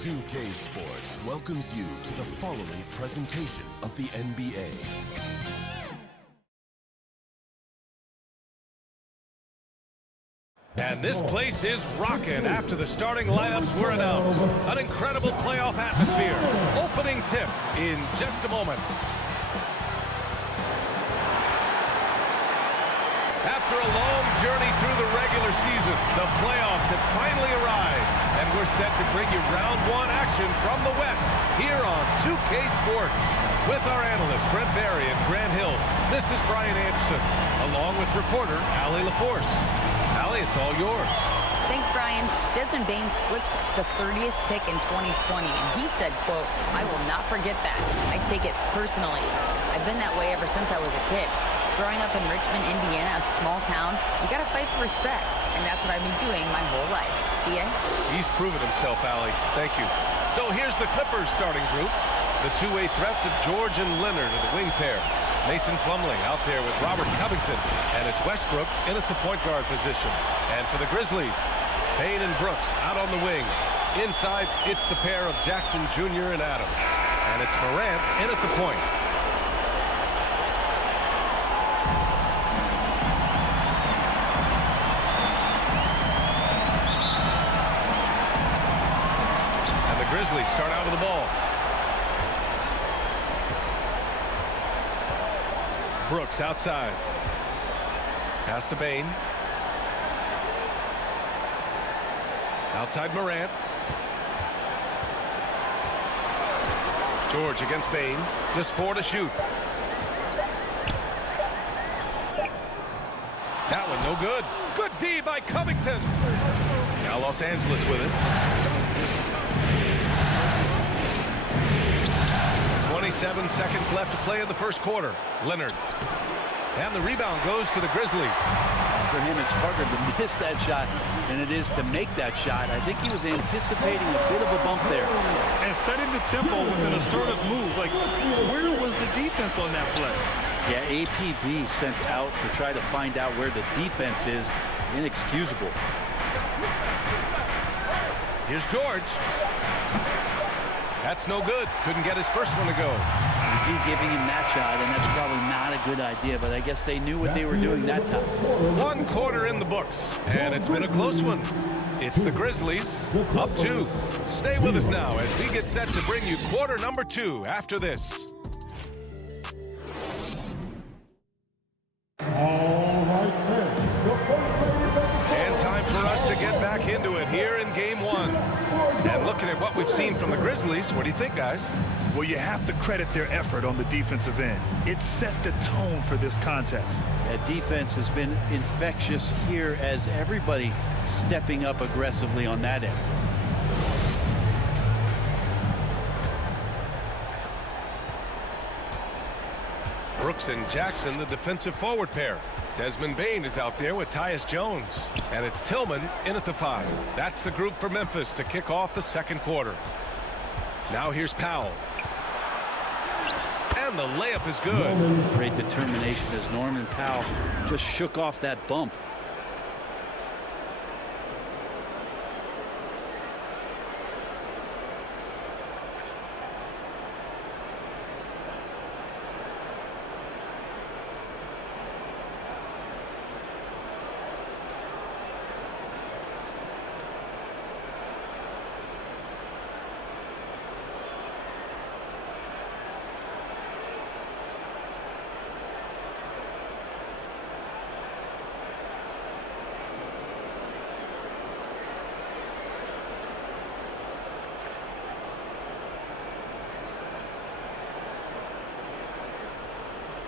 2K Sports welcomes you to the following presentation of the NBA. And this place is rocking after the starting lineups were announced. An incredible playoff atmosphere. Opening tip in just a moment. After a long journey through the regular season, the playoffs have finally arrived. And we're set to bring you round one action from the West here on 2K Sports. With our analysts, Brent Barry and Grant Hill, this is Brian Anderson, along with reporter Allie LaForce. Allie, it's all yours. Thanks, Brian. Desmond Bain slipped to the 30th pick in 2020, and he said, quote, "I will not forget that. I take it personally. I've been that way ever since I was a kid. Growing up in Richmond, Indiana, a small town, you got to fight for respect, and that's what I've been doing my whole life." BA? He's proven himself, Allie. Thank you. So here's the Clippers starting group. The two-way threats of George and Leonard in the wing pair. Mason Plumlee out there with Robert Covington, and it's Westbrook in at the point guard position. And for the Grizzlies, Payne and Brooks out on the wing. Inside, it's the pair of Jackson Jr. and Adams. And it's Morant in at the point. And the Grizzlies start out with the ball. Brooks outside. Pass to Bain. Outside Morant. George against Bain. Just 4 to shoot. That one no good. Good D by Covington. Now Los Angeles with it. 27 seconds left to play in the first quarter. Leonard. And the rebound goes to the Grizzlies. For him, it's harder to miss that shot than it is to make that shot. I think he was anticipating a bit of a bump there. And setting the tempo with an assertive move. Like, where was the defense on that play? Yeah, APB sent out to try to find out where the defense is. Inexcusable. Here's George. That's no good. Couldn't get his first one to go. Indeed, giving him that shot, and that's probably not a good idea, but I guess they knew what they were doing that time. 1 quarter in the books, and it's been a close one. It's the Grizzlies up 2. Stay with us now as we get set to bring you quarter number 2 after this. And time for us to get back into it here in game 1. And looking at what we've seen from the Grizzlies, what do you think, guys? Well, you have to credit their effort on the defensive end. It set the tone for this contest. That defense has been infectious here as everybody stepping up aggressively on that end. Brooks and Jackson, the defensive forward pair. Desmond Bain is out there with Tyus Jones. And it's Tillman in at the 5. That's the group for Memphis to kick off the second quarter. Now here's Powell. And the layup is good. Great determination as Norman Powell just shook off that bump.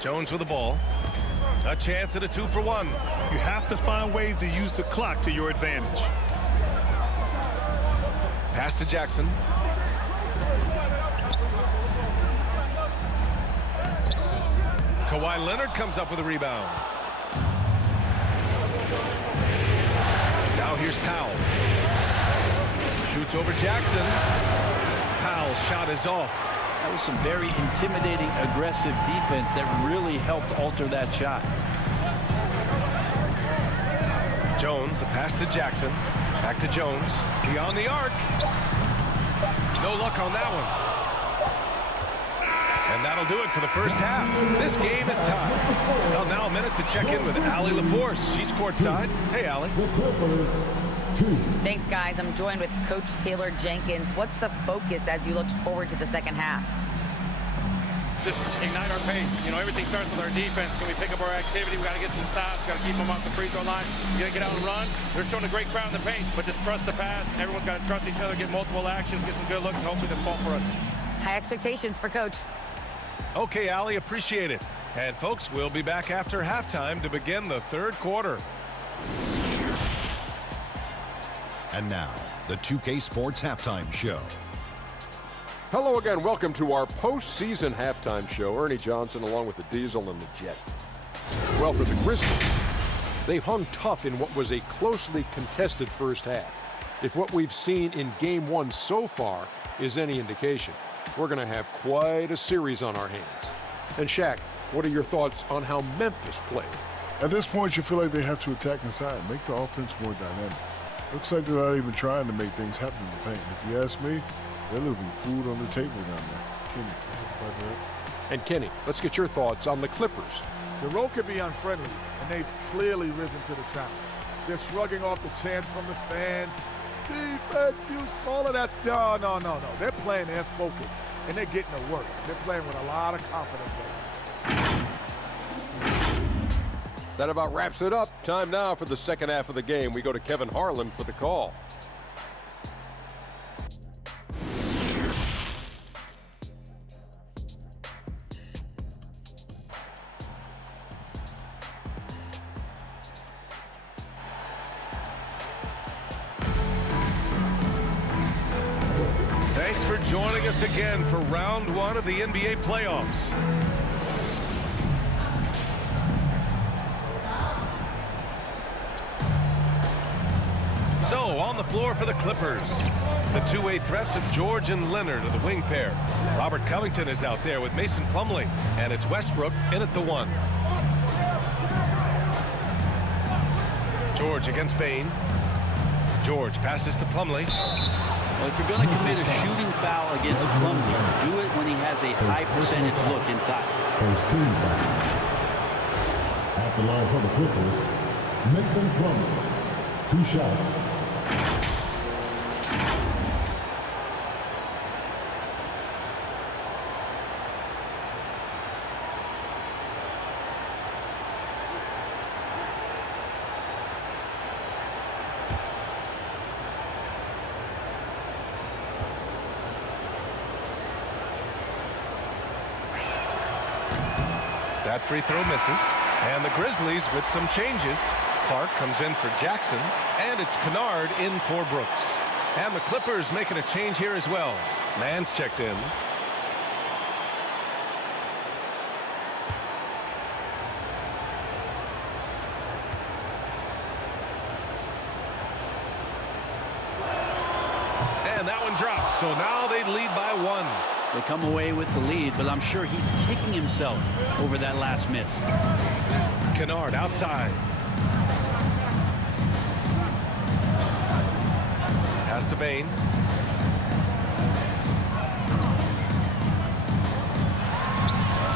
Jones with the ball. A chance at a 2-for-1. You have to find ways to use the clock to your advantage. Pass to Jackson. Kawhi Leonard comes up with a rebound. Now here's Powell. Shoots over Jackson. Powell's shot is off. That was some very intimidating, aggressive defense that really helped alter that shot. Jones, the pass to Jackson. Back to Jones. Beyond the arc. No luck on that one. And that'll do it for the first half. This game is tied. Well, now a minute to check in with Allie LaForce. She's courtside. Hey, Allie. Thanks, guys. I'm joined with Coach Taylor Jenkins. What's the focus as you look forward to the second half? Just ignite our pace. You know, everything starts with our defense. Can we pick up our activity? We got to get some stops. Got to keep them off the free throw line. We got to get out and run. They're showing a great crowd in the paint, but just trust the pass. Everyone's got to trust each other, get multiple actions, get some good looks, and hopefully they'll fall for us. High expectations for Coach. Okay, Allie, appreciate it. And folks, we'll be back after halftime to begin the third quarter. And now, the 2K Sports Halftime Show. Hello again. Welcome to our postseason halftime show. Ernie Johnson along with the Diesel and the Jet. Well, for the Grizzlies, they hung tough in what was a closely contested first half. If what we've seen in Game 1 so far is any indication, we're going to have quite a series on our hands. And Shaq, what are your thoughts on how Memphis played? At this point, you feel like they have to attack inside, make the offense more dynamic. Looks like they're not even trying to make things happen in the paint. If you ask me, they're leaving food on the table down there. Kenny. And Kenny, let's get your thoughts on the Clippers. The role can be unfriendly, and they've clearly risen to the challenge. They're shrugging off the chants from the fans. Defense, you solid. That's no. They're playing their focus, and they're getting to work. They're playing with a lot of confidence right now. That about wraps it up. Time now for the second half of the game. We go to Kevin Harlan for the call. Thanks for joining us again for round one of the NBA playoffs. So, on the floor for the Clippers, the two-way threats of George and Leonard are the wing pair. Robert Covington is out there with Mason Plumlee, and it's Westbrook in at the one. George against Bane. George passes to Plumlee. Well, if you're going to commit a shooting foul against Plumlee, do it when he has a high percentage look inside. First team foul. At the line for the Clippers, Mason Plumlee. 2 shots. That free throw misses. And the Grizzlies with some changes. Clark comes in for Jackson. And it's Kennard in for Brooks. And the Clippers making a change here as well. Mann's checked in. And that one drops. So now they lead by 1. They come away with the lead, but I'm sure he's kicking himself over that last miss. Kennard outside. Pass to Bane.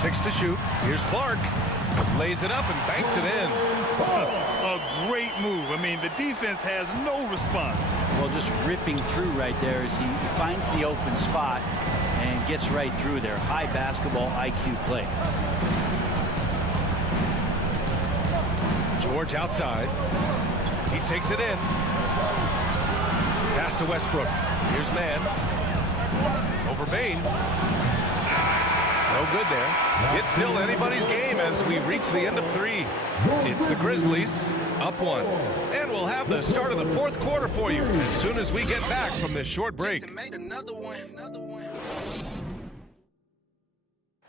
Six to shoot. Here's Clark. Lays it up and banks it in. A great move. I mean, the defense has no response. Well, just ripping through right there as he finds the open spot and gets right through there. High basketball IQ play. George outside. He takes it in. Pass to Westbrook. Here's Mann. Over Bane. No good there. It's still anybody's game as we reach the end of 3. It's the Grizzlies up 1. And we'll have the start of the fourth quarter for you as soon as we get back from this short break.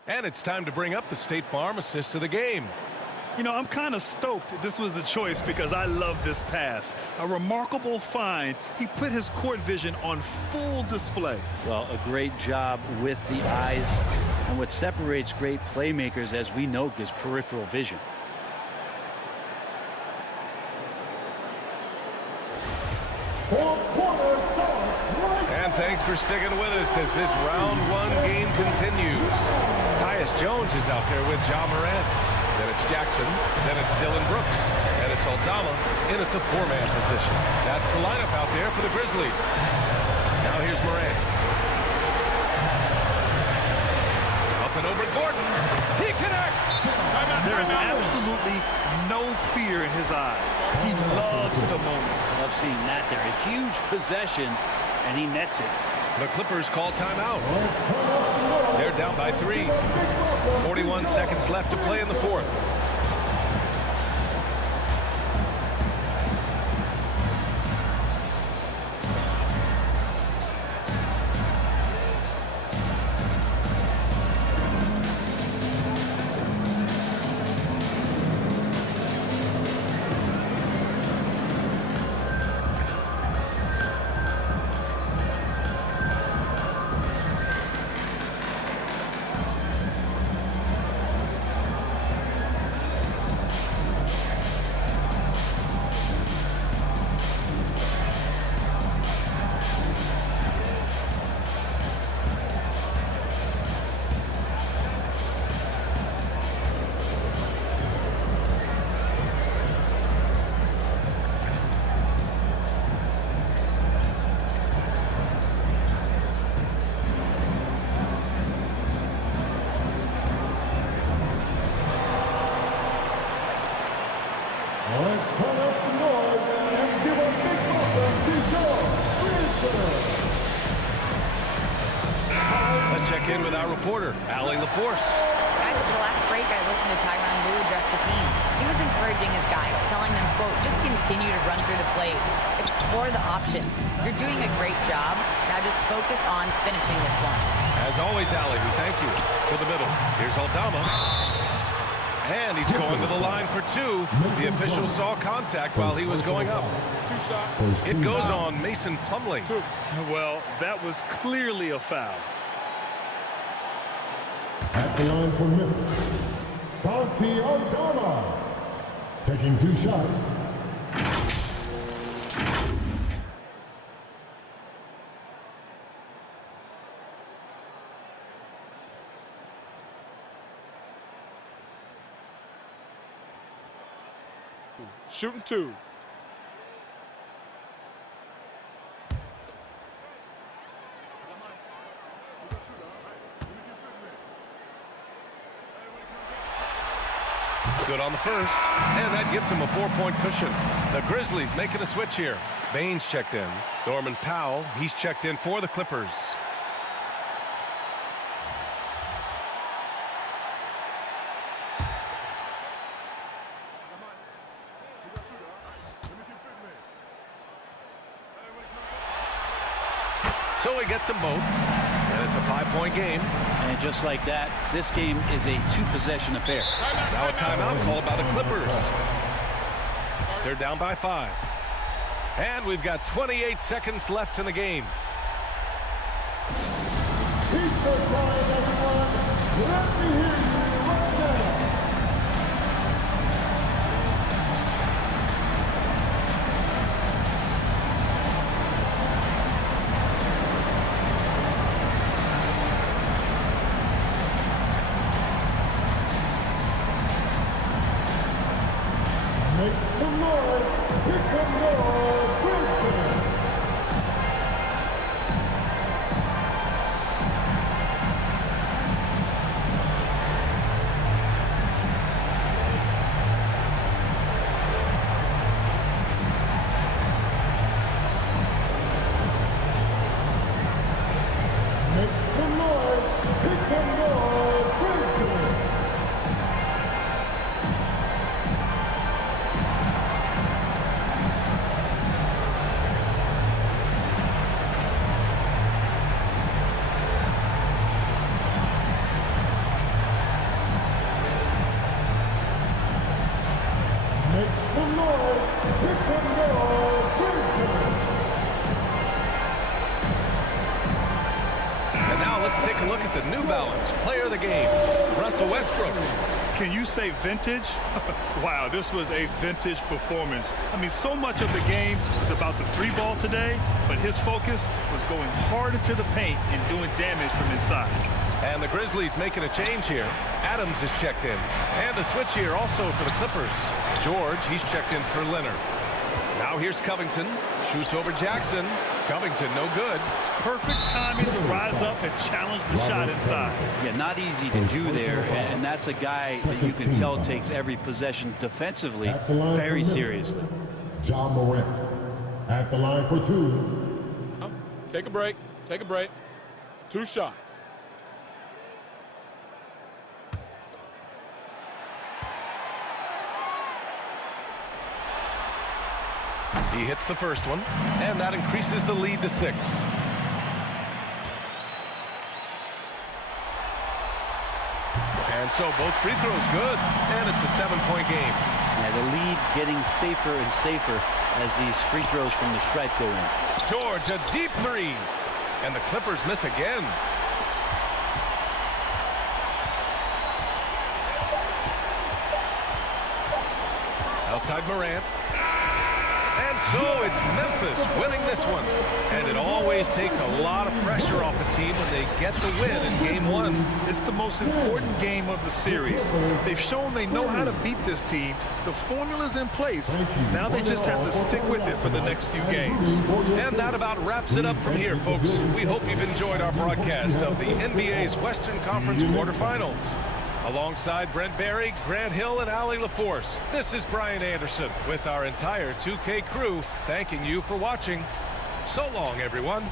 And it's time to bring up the State Farm assist of the game. You know, I'm kind of stoked this was a choice because I love this pass. A remarkable find. He put his court vision on full display. Well, a great job with the eyes. And what separates great playmakers, as we know, is peripheral vision. And thanks for sticking with us as this round one game continues. Tyus Jones is out there with Ja Morant. Then it's Jackson. Then it's Dillon Brooks. And it's Aldama in at the four-man position. That's the lineup out there for the Grizzlies. Now here's Morant. Up and over Gordon. He connects. There's absolutely no fear in his eyes. He loves the moment. Love seeing that there. A huge possession, and he nets it. The Clippers call timeout. They're down by 3. 41 seconds left to play in the fourth. Let's turn up the noise and give a big welcome to your Grizzlies. Let's check in with our reporter, Allie LaForce. Guys, over the last break, I listened to Tyronn Lue address the team. He was encouraging his guys, telling them, quote, just continue to run through the plays. Explore the options. You're doing a great job. Now just focus on finishing this one. As always, Allie, we thank you. To the middle. Here's Aldama. And he's going to the line for 2. The official saw contact while he was going up. It goes on Mason Plumlee. Well, that was clearly a foul. At the line for Memphis, Santi Aldama, taking 2 shots. Shooting 2. Good on the first, and that gives him a 4-point cushion. The Grizzlies making a switch here. Baines checked in. Norman Powell, he's checked in for the Clippers. So he gets them both, and it's a 5-point game. And just like that, this game is a 2-possession affair. Now a timeout called by the Clippers. They're down by 5. And we've got 28 seconds left in the game. Peace of time, everyone. Let me hear you right now. Make some noise. Here come your Grizzlies. Make some noise. Here come your Grizzlies. Make some noise. Here come your Grizzlies. And now let's take a look at the New Balance player of the game, Russell Westbrook. Can you say vintage? Wow, this was a vintage performance. I mean, so much of the game was about the three ball today, but his focus was going hard into the paint and doing damage from inside. And the Grizzlies making a change here. Adams is checked in. And a switch here also for the Clippers. George, he's checked in for Leonard. Now here's Covington. Shoots over Jackson. Covington, no good. Perfect timing to rise up and challenge the shot inside. Yeah, not easy to do there, and that's a guy that you can tell takes every possession defensively very seriously. John Morant at the line for two. Take a break. Take a break. 2 shots. He hits the first one, and that increases the lead to 6. And so both free throws good, and it's a 7-point game. Yeah, the lead getting safer and safer as these free throws from the stripe go in. George, a deep 3, and the Clippers miss again. Outside Morant. And so it's Memphis winning this one. And it always takes a lot of pressure off a team when they get the win in game 1. It's the most important game of the series. They've shown they know how to beat this team. The formula's in place. Now they just have to stick with it for the next few games. And that about wraps it up from here, folks. We hope you've enjoyed our broadcast of the NBA's Western Conference quarterfinals. Alongside Brent Barry, Grant Hill, and Allie LaForce, this is Brian Anderson with our entire 2K crew thanking you for watching. So long, everyone.